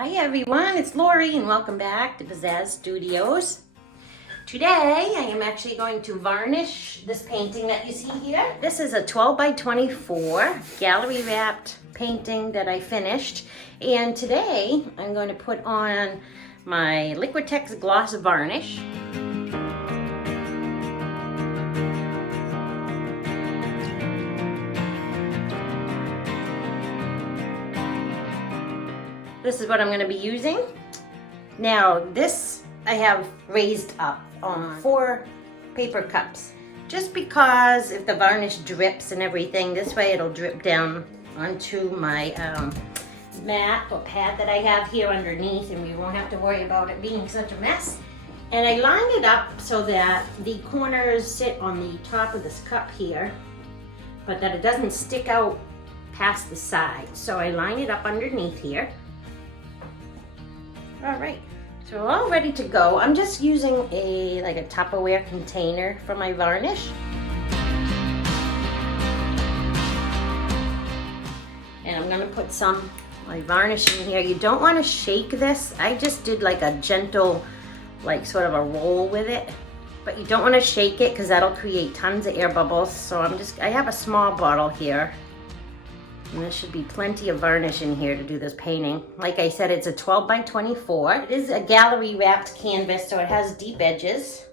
Hi everyone, it's Lori and welcome back to Pizzazz Studios. Today I am actually going to varnish this painting that you see here. This is a 12 by 24 gallery wrapped painting that I finished, and today I'm going to put on my Liquitex gloss varnish. This is what I'm going to be using. Now this I have raised up on 4 paper cups. Just because if the varnish drips and everything, this way it'll drip down onto my mat or pad that I have here underneath, and we won't have to worry about it being such a mess. And I lined it up so that the corners sit on the top of this cup here, but that it doesn't stick out past the side. So I line it up underneath here. All right, so we're all ready to go. I'm just using a Tupperware container for my varnish. And I'm gonna put some my varnish in here. You don't wanna shake this. I just did like a gentle, sort of a roll with it. But you don't wanna shake it because that'll create tons of air bubbles. So I have a small bottle here. And there should be plenty of varnish in here to do this painting. Like I said, it's a 12 by 24. It is a gallery wrapped canvas, so it has deep edges.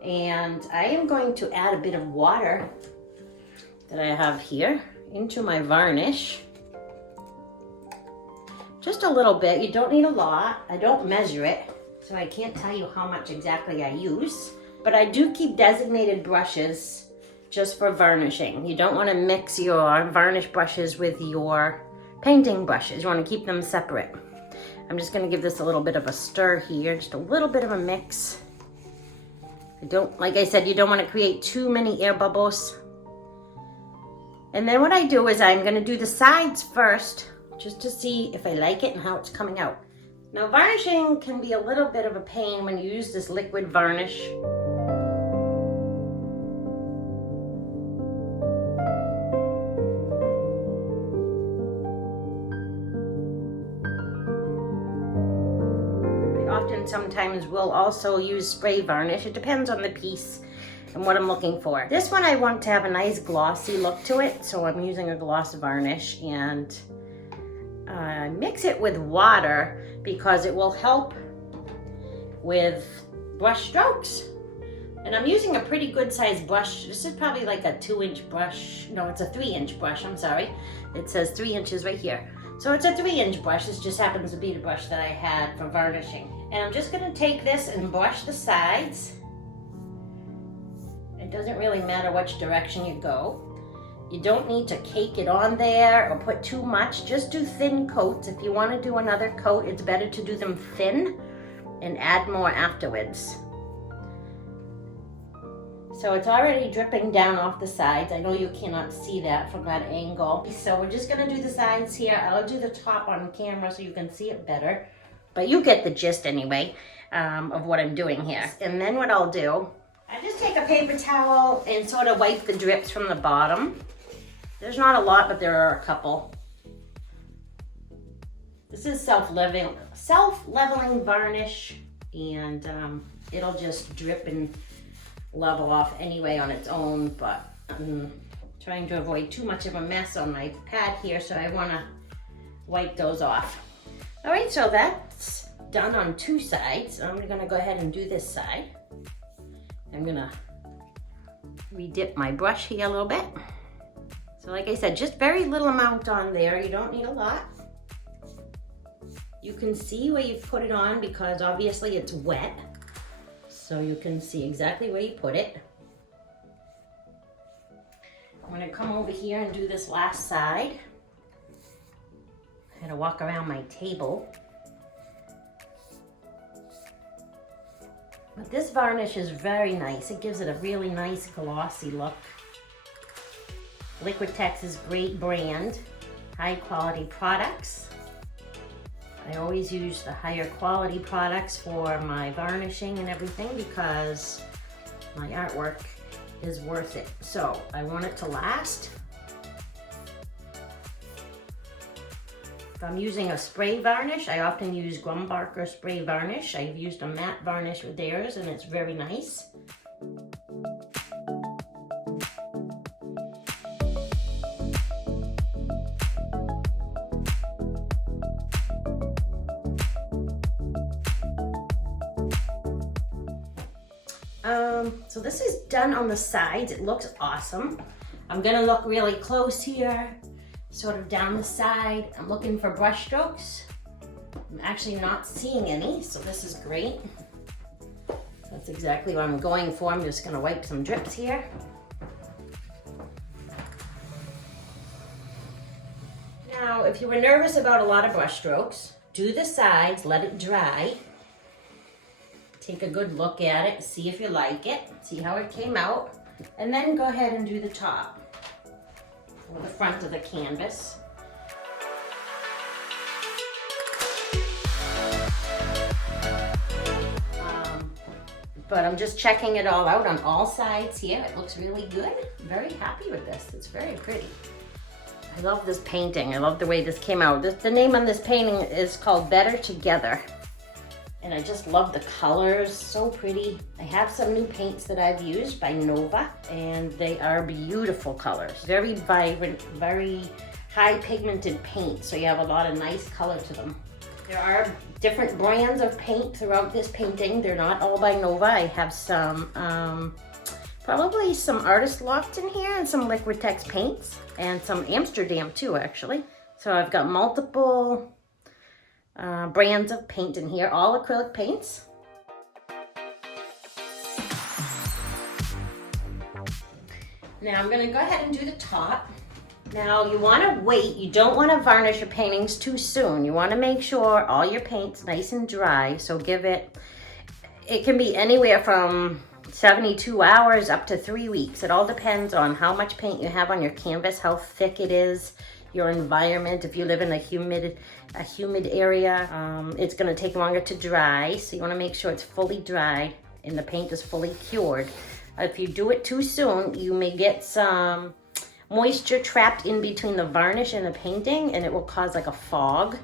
And I am going to add a bit of water that I have here into my varnish. Just a little bit, you don't need a lot. I don't measure it, so I can't tell you how much exactly I use. But I do keep designated brushes just for varnishing. You don't want to mix your varnish brushes with your painting brushes. You want to keep them separate. I'm just going to give this a little bit of a stir here, just a little bit of a mix. Like I said, you don't want to create too many air bubbles. And then what I do is I'm going to do the sides first, just to see if I like it and how it's coming out. Now varnishing can be a little bit of a pain when you use this liquid varnish. Sometimes we'll also use spray varnish. It depends on the piece and what I'm looking for. This one I want to have a nice glossy look to it, so I'm using a gloss varnish, and mix it with water because it will help with brush strokes. And I'm using a pretty good sized brush. This is probably like a 2-inch brush. No, it's a 3-inch brush, I'm sorry. It says 3 inches right here. So it's a 3-inch brush. This just happens to be the brush that I had for varnishing. And I'm just gonna take this and brush the sides. It doesn't really matter which direction you go. You don't need to cake it on there or put too much. Just do thin coats. If you wanna do another coat, it's better to do them thin and add more afterwards. So it's already dripping down off the sides. I know you cannot see that from that angle. So we're just gonna do the sides here. I'll do the top on camera so you can see it better. But you get the gist anyway of what I'm doing here. And then what I'll do, I just take a paper towel and sort of wipe the drips from the bottom. There's not a lot, but there are a couple. This is self-leveling varnish, and it'll just drip and level off anyway on its own, but I'm trying to avoid too much of a mess on my pad here, so I want to wipe those off. All right, so that's done on 2 sides. I'm going to go ahead and do this side. I'm going to re-dip my brush here a little bit. So like I said, just very little amount on there. You don't need a lot. You can see where you've put it on because obviously it's wet. So you can see exactly where you put it. I'm going to come over here and do this last side. I'm gonna walk around my table. But this varnish is very nice. It gives it a really nice glossy look. Liquitex is a great brand, high quality products. I always use the higher quality products for my varnishing and everything because my artwork is worth it. So I want it to last. I'm using a spray varnish, I often use Grumbarker spray varnish. I've used a matte varnish with theirs and it's very nice. So this is done on the sides. It looks awesome. I'm gonna look really close here, sort of down the side. I'm looking for brush strokes. I'm actually not seeing any, so this is great. That's exactly what I'm going for. I'm just gonna wipe some drips here. Now, if you were nervous about a lot of brush strokes, do the sides, let it dry. Take a good look at it, see if you like it, see how it came out, and then go ahead and do the top or the front of the canvas. But I'm just checking it all out on all sides here. It looks really good. I'm very happy with this. It's very pretty. I love this painting. I love the way this came out. The name on this painting is called Better Together. And I just love the colors, so pretty. I have some new paints that I've used by Nova, and they are beautiful colors. Very vibrant, very high pigmented paint, so you have a lot of nice color to them. There are different brands of paint throughout this painting. They're not all by Nova. I have some, probably some Artist Loft in here and some Liquitex paints and some Amsterdam too, actually. So I've got multiple brands of paint in here, all acrylic paints. Now I'm gonna go ahead and do the top. Now you wanna wait, you don't wanna varnish your paintings too soon. You wanna make sure all your paint's nice and dry, so give it can be anywhere from 72 hours up to 3 weeks. It all depends on how much paint you have on your canvas, how thick it is, your environment. If you live in a humid area, it's gonna take longer to dry, so you wanna make sure it's fully dried and the paint is fully cured. If you do it too soon, you may get some moisture trapped in between the varnish and the painting, and it will cause like a fog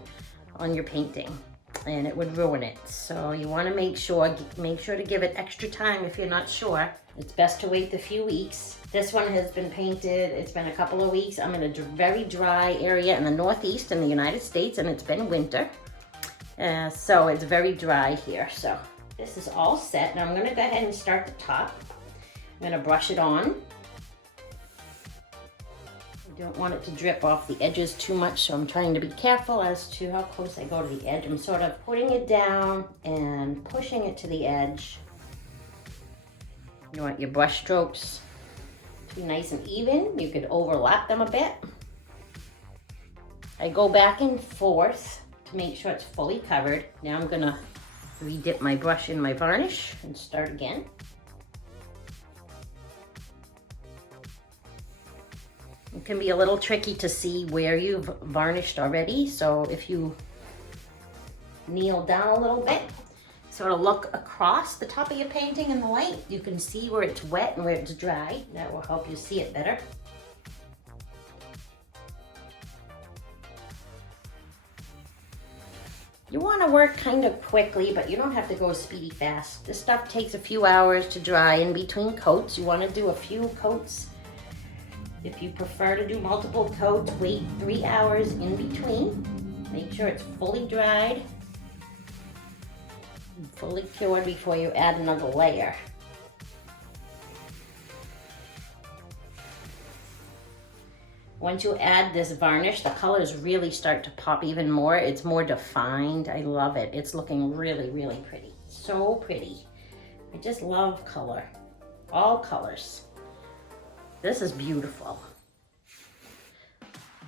on your painting and it would ruin it. So you wanna make sure to give it extra time if you're not sure. It's best to wait a few weeks. This one has been painted, it's been a couple of weeks. I'm in a very dry area in the Northeast in the United States, and it's been winter. So it's very dry here. So this is all set. Now I'm gonna go ahead and start the top. I'm gonna brush it on. I don't want it to drip off the edges too much, so I'm trying to be careful as to how close I go to the edge. I'm sort of putting it down and pushing it to the edge. You want your brush strokes to be nice and even. You could overlap them a bit. I go back and forth to make sure it's fully covered. Now I'm gonna re-dip my brush in my varnish and start again. It can be a little tricky to see where you've varnished already, so if you kneel down a little bit, sort of look across the top of your painting in the light, you can see where it's wet and where it's dry. That will help you see it better. You want to work kind of quickly, but you don't have to go speedy fast. This stuff takes a few hours to dry in between coats. You want to do a few coats. If you prefer to do multiple coats, wait 3 hours in between. Make sure it's fully dried, fully cured before you add another layer. Once you add this varnish, the colors really start to pop even more. It's more defined. I love it. It's looking really, really pretty. So pretty. I just love color. All colors. This is beautiful.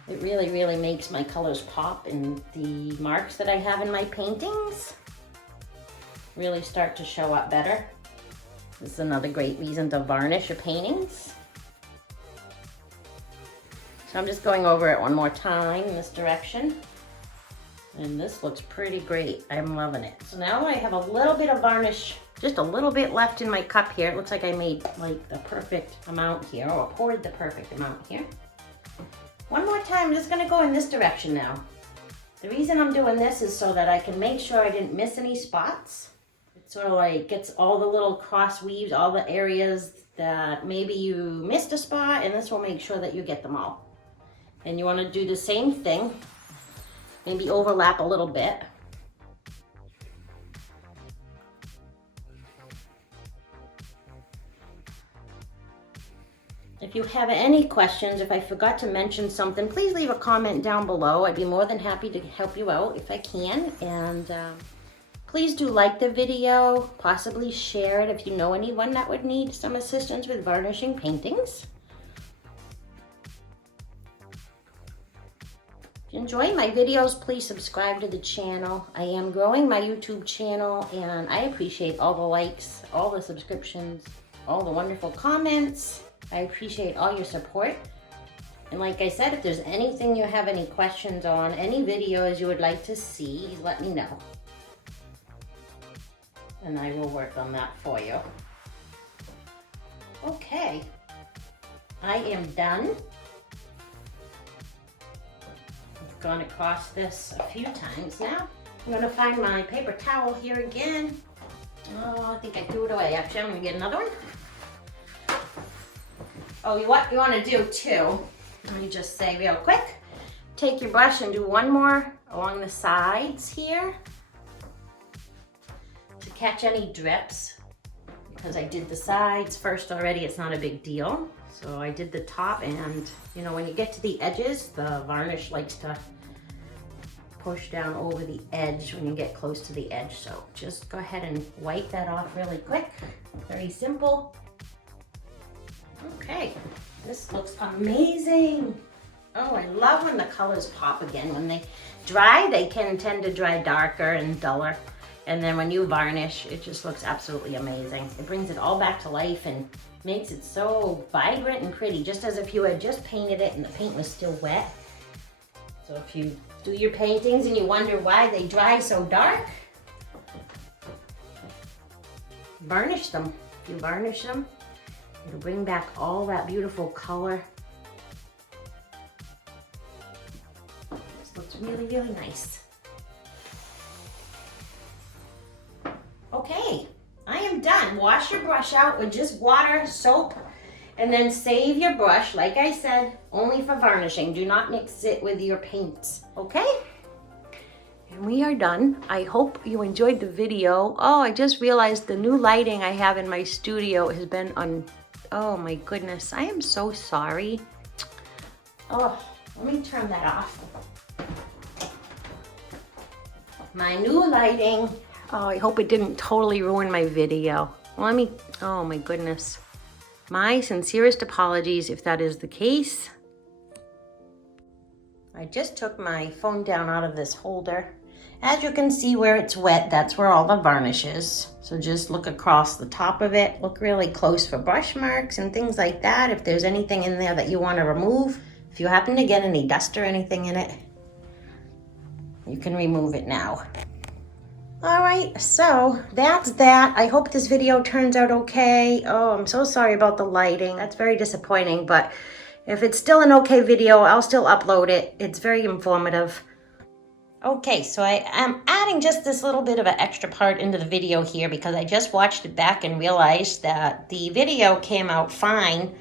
It really, really makes my colors pop, and the marks that I have in my paintings really start to show up better. This is another great reason to varnish your paintings. So I'm just going over it one more time in this direction. And this looks pretty great. I'm loving it. So now I have a little bit of varnish, just a little bit left in my cup here. It looks like I made like the perfect amount here, or poured the perfect amount here. One more time, I'm just gonna go in this direction now. The reason I'm doing this is so that I can make sure I didn't miss any spots. It sort of like gets all the little cross weaves, all the areas that maybe you missed a spot, and this will make sure that you get them all. And you want to do the same thing, maybe overlap a little bit. If you have any questions, if I forgot to mention something, please leave a comment down below. I'd be more than happy to help you out if I can. And please do like the video, possibly share it if you know anyone that would need some assistance with varnishing paintings. If you enjoy my videos, please subscribe to the channel. I am growing my YouTube channel, and I appreciate all the likes, all the subscriptions, all the wonderful comments. I appreciate all your support. And like I said, if there's anything you have any questions on, any videos you would like to see, let me know. And I will work on that for you. Okay, I am done. I've gone across this a few times now. I'm gonna find my paper towel here again. Oh, I think I threw it away. Actually, I'm gonna get another one. Oh, what you want to do too, let me just say real quick, take your brush and do one more along the sides here to catch any drips. Because I did the sides first already, it's not a big deal. So I did the top, and you know, when you get to the edges, the varnish likes to push down over the edge when you get close to the edge. So just go ahead and wipe that off really quick. Very simple. Okay, this looks amazing. Oh, I love when the colors pop again. When they dry, they can tend to dry darker and duller. And then when you varnish, it just looks absolutely amazing. It brings it all back to life and makes it so vibrant and pretty, just as if you had just painted it and the paint was still wet. So if you do your paintings and you wonder why they dry so dark, varnish them. If you varnish them, it'll bring back all that beautiful color. This looks really, really nice. Okay, I am done. Wash your brush out with just water, soap, and then save your brush, like I said, only for varnishing. Do not mix it with your paints, okay? And we are done. I hope you enjoyed the video. Oh, I just realized the new lighting I have in my studio has been on. Oh my goodness, I am so sorry. Oh, let me turn that off. My new lighting. Oh, I hope it didn't totally ruin my video. Let me, oh my goodness. My sincerest apologies if that is the case. I just took my phone down out of this holder. As you can see where it's wet, that's where all the varnish is. So just look across the top of it. Look really close for brush marks and things like that. If there's anything in there that you want to remove, if you happen to get any dust or anything in it, you can remove it now. All right, so that's that. I hope this video turns out okay. Oh, I'm so sorry about the lighting. That's very disappointing, but if it's still an okay video, I'll still upload it. It's very informative. Okay, so I am adding just this little bit of an extra part into the video here because I just watched it back and realized that the video came out fine.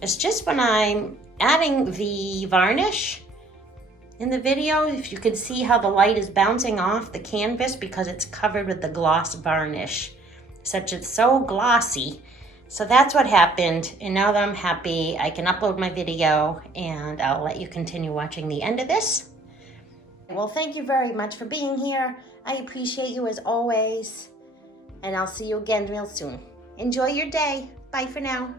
It's just when I'm adding the varnish in the video, if you can see how the light is bouncing off the canvas because it's covered with the gloss varnish. Such it's so glossy. So that's what happened, and now that I'm happy, I can upload my video and I'll let you continue watching the end of this. Well, thank you very much for being here. I appreciate you as always, and I'll see you again real soon. Enjoy your day. Bye for now.